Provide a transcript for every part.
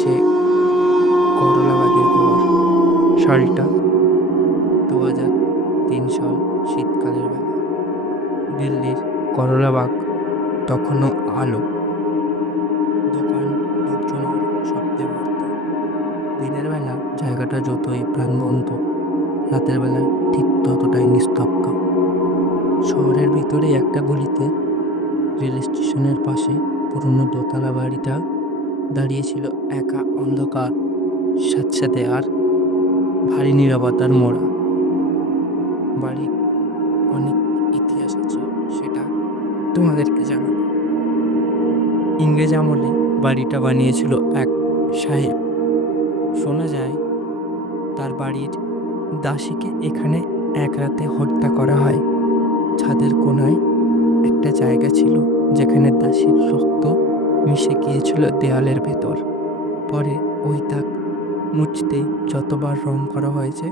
হচ্ছে করলাবাগের ঘর। সালটা 2003 সাল, শীতকালের বেলা। দিল্লির করলাবাগ তখনও আলো, দোকান, লোকজন আর শব্দে ভর্তি। দিনের বেলা জায়গাটা যতই প্রাণবন্ত, রাতের বেলা ঠিক ততটাই নিস্তব্ধ। শহরের ভিতরে একটা গলিতে, রেল স্টেশনের পাশে, পুরনো দোতলা বাড়িটা দাঁড়িয়েছিল একা, অন্ধকার, স্যাঁতস্যাঁতে আর ভারী নীরবতার মোড়া। বাড়ির অনেক ইতিহাস আছে, সেটা তোমাদেরকে জানাবো। ইংরেজ আমলে বাড়িটা বানিয়েছিল এক সাহেব। শোনা যায় তার বাড়ির দাসীকে এখানে এক রাতে হত্যা করা হয়। ছাদের কোনায় একটা জায়গা ছিল যেখানে দাসীর রক্ত মিশে গিয়েছিল দেয়ালের ভেতর। পরে ওই দাগ মুছতেই যতবার রং করা হয়েছে,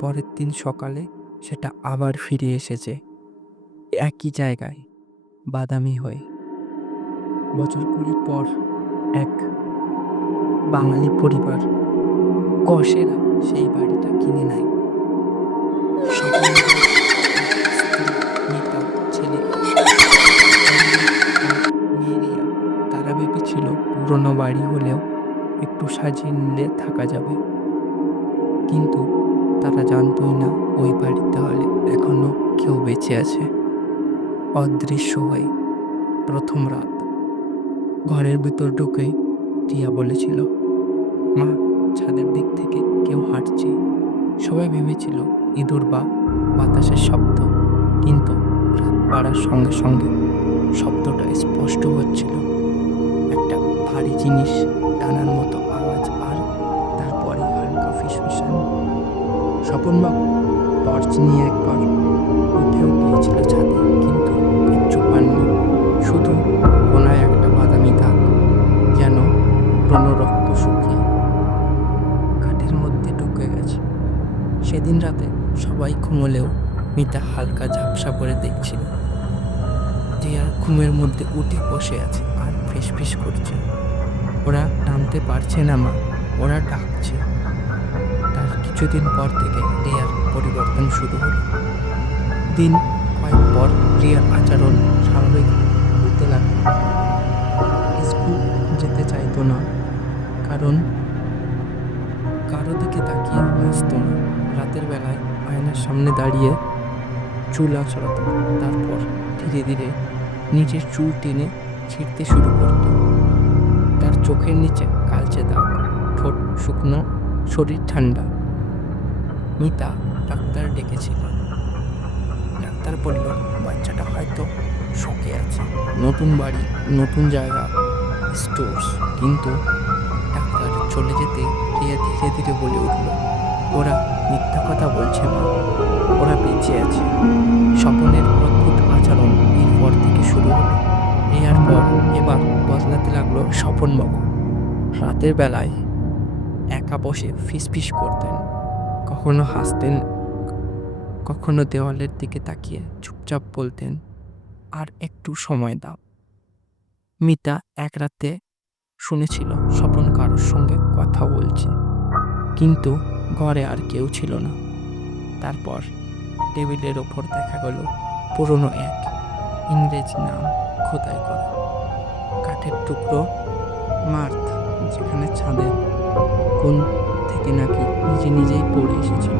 পরের দিন সকালে সেটা আবার ফিরে এসেছে একই জায়গায়, বাদামি হয়ে। বছর 20 পর এক বাঙালি পরিবার, কসেরা, সেই বাড়িটা কিনে নেয়। স্বপন, স্ত্রী মিতা, ছেলে মেরিয়া। তারা ভেবেছিল পুরনো বাড়ি হলেও একটু সাজিয়ে নিলে থাকা যাবে, কিন্তু তারা জানতই না ওই বাড়িতে হলে এখনো কেউ বেঁচে আছে, অদৃশ্য হয়ে। প্রথম রাত, ঘরের ভিতর ঢুকে টিয়া বলেছিল, মা, ছাদের দিক থেকে কেউ হাঁটছে। সবাই ভেবেছিল ইঁদুর বা বাতাসের শব্দ, কিন্তু রাত বাড়ার সঙ্গে সঙ্গে শব্দটা স্পষ্ট হচ্ছিল, একটা ভারী জিনিস টানার মতো আওয়াজ, আর তারপরে হালকা ফিসফিসানি। স্বপনবাবু টর্চ নিয়ে একবার উঠেও গিয়েছিল ছাদে, কিন্তু কিচ্ছু পাননি। শুধু কোনায় একটা বাদামি দাগ, যেন পুরনো রক্ত শুকিয়ে কাঠের মধ্যে ঢুকে গেছে। সেদিন রাতে সবাই ঘুমোলেও মিতা হালকা ঝাপসা পরে দেখছিল। টিয়া ঘুমের মধ্যে উঠে বসে আছে আর ফিসফিস করছে, ওরা নামতে পারছে না মা, ওরা ডাকছে। তার কিছুদিন পর থেকে রিয়ার পরিবর্তন শুরু হলো। দিন কয়েক পর রিয়ার আচরণ স্বাভাবিক হতে লাগলো। স্কুল যেতে চাইতো না, কারণ কারো দিকে তাকিয়ে হাসতো না। রাতের বেলায় আয়নার সামনে দাঁড়িয়ে চুল আঁচড়াতো, তারপর ধীরে ধীরে নিজের চুল টেনে ছিঁড়তে শুরু করত। তার চোখের নিচে কালচে দাগ, ঠোঁট শুকনো, শরীর ঠান্ডা। মিতা ডাক্তার ডেকেছিল। ডাক্তার বলল বাচ্চাটা হয়তো শকে আছে, নতুন বাড়ি, নতুন জায়গা, স্টোর্স। কিন্তু ডাক্তার চলে যেতে রিয়া ধীরে ধীরে বলে উঠল, ওরা মিথ্যা কথা বলছে না, ওরা বেঁচে আছে। স্বপনের অদ্ভুত আচরণ এরপর থেকে শুরু হলো। রিয়ার পর এবার বদলাতে লাগলো স্বপনবাবু। রাতের বেলায় একা বসে ফিসফিস করতেন, কখনো হাসতেন, কখনো দেওয়ালের দিকে তাকিয়ে চুপচাপ বলতেন, আর একটু সময় দাও। মিতা এক রাতে শুনেছিল স্বপন কারোর সঙ্গে কথা বলছে, কিন্তু ঘরে আর কেউ ছিল না। তারপর টেবিলের ওপর দেখা গেল পুরনো এক ইংরেজ নাম খোদাই করা কাঠের টুকরো, মার্থ, যেখানে ছাদের কোণ থেকে নাকি নিজে নিজেই পড়ে এসেছিল।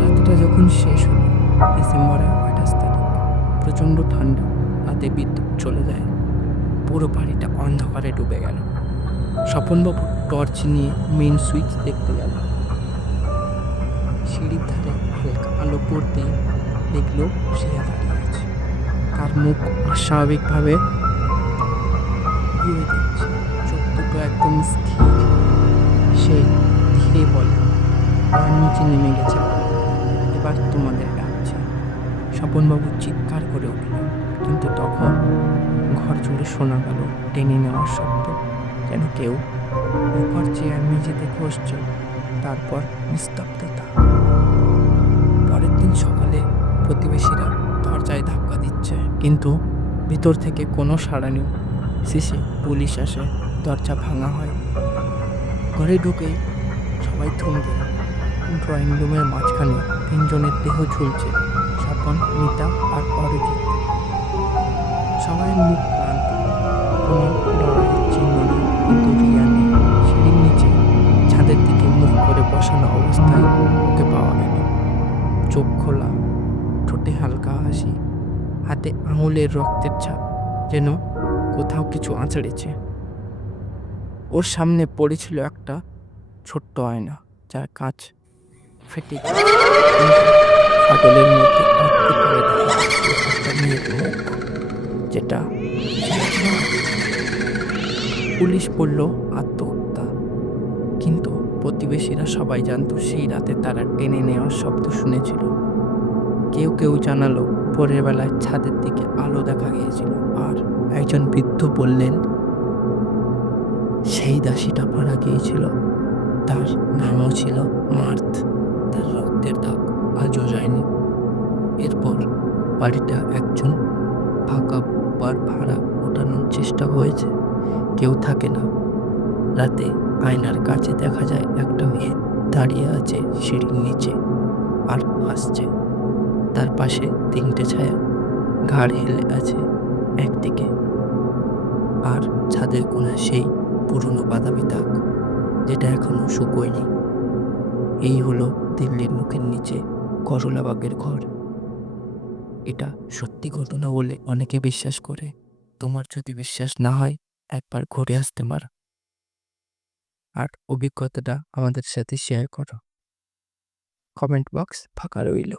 রাতটা যখন শেষ হলো, ডিসেম্বরের 28 তারিখ, প্রচণ্ড ঠান্ডা, রাতে বিদ্যুৎ চলে যায়, পুরো বাড়িটা অন্ধকারে ডুবে গেল। স্বপনবাবু টর্চ নিয়ে মেন সুইচ দেখতে গেল। সিঁড়ির ধারে হালকা আলো পড়তেই দেখলো রিয়া দাঁড়িয়ে আছে। তার মুখ অস্বাভাবিকভাবে ঘুরে দেখছে, চোখ দুটো একদম স্থির। সে ধীরে বলে, আর নিচে নেমে গেছে, এবার তোমাদের ডাকছে। স্বপনবাবু চিৎকার করে উঠলেন, কিন্তু তখন ঘর জুড়ে শোনা গেল টেনে নেওয়ার শব্দ, যেন কেউ উপর চেয়ার মেঝেতে ঘষছে। তারপর নিস্তব্ধতা। পরের দিন সকালে প্রতিবেশীরা দরজায় ধাক্কা দিচ্ছে, কিন্তু ভিতর থেকে কোনো সাড়া নেই। শেষে পুলিশ আসে, দরজা ভাঙা হয়। ঘরে ঢুকেই সবাই থমকে গেল। ড্রয়িং রুমের মাঝখানে ৩ জনের দেহ ঝুলছে, স্বপন, মিতা আর অরিজিৎ। সবাই মুখ ক্লান্ত, কোনো লড়াইয়ের চিহ্ন নেই, কিন্তু রিয়া নেই। সিঁড়ির নিচে ছাদের দিকে মুখ করে বসানো অবস্থায় ওকে পাওয়া গেল। চোখ খোলা, ঠোঁটে হালকা হাসি, হাতে আঙুলের রক্তের ছাপ, যেন কোথাও কিছু আঁচড়েছে। ওর সামনে পড়েছিল একটা ছোট্ট আয়না, যার কাঁচ ফেটে গেছে, কিন্তু ফাটলের মধ্যে অদ্ভুতভাবে দেখা যাচ্ছিল একটা মেয়ের মুখ, যেটা সে এখনো আছে। পুলিশ বলল আত্মহত্যা, কিন্তু প্রতিবেশীরা সবাই জানতো সেই রাতে তারা টেনে নেওয়ার শব্দ শুনেছিল। কেউ কেউ জানালো ভোরের বেলায় ছাদের দিকে আলো দেখা গিয়েছিল, আর একজন বৃদ্ধ বললেন সেই দাসীটা মারা গিয়েছিল, তার নামও ছিল মার্থ, তার রক্তের দাগ আজও যায়নি। এরপর বাড়িটা একজন ফাঁকা বার ভাড়া ওঠানোর চেষ্টা হয়েছে, কেউ থাকে না। রাতে আয়নার কাছে দেখা যায় একটা মেয়ে দাঁড়িয়ে আছে সিঁড়ির নিচে আর হাসছে। তার পাশে ৩টে ছায়া ঘাড় হেলে আছে একদিকে, আর ছাদের কোণায় সেই পুরনো বাদামি দাগ, যেটা এখনো শুকোয়নি। এই হলো দিল্লির মুখের নিচে করলাবাগের ঘর। এটা সত্যি ঘটনা বলে অনেকে বিশ্বাস করে। তোমার যদি বিশ্বাস না হয়, একবার ঘুরে আসতে পারো আর অভিজ্ঞতাটা আমাদের সাথে শেয়ার করো। কমেন্ট বক্স ফাঁকা রইল।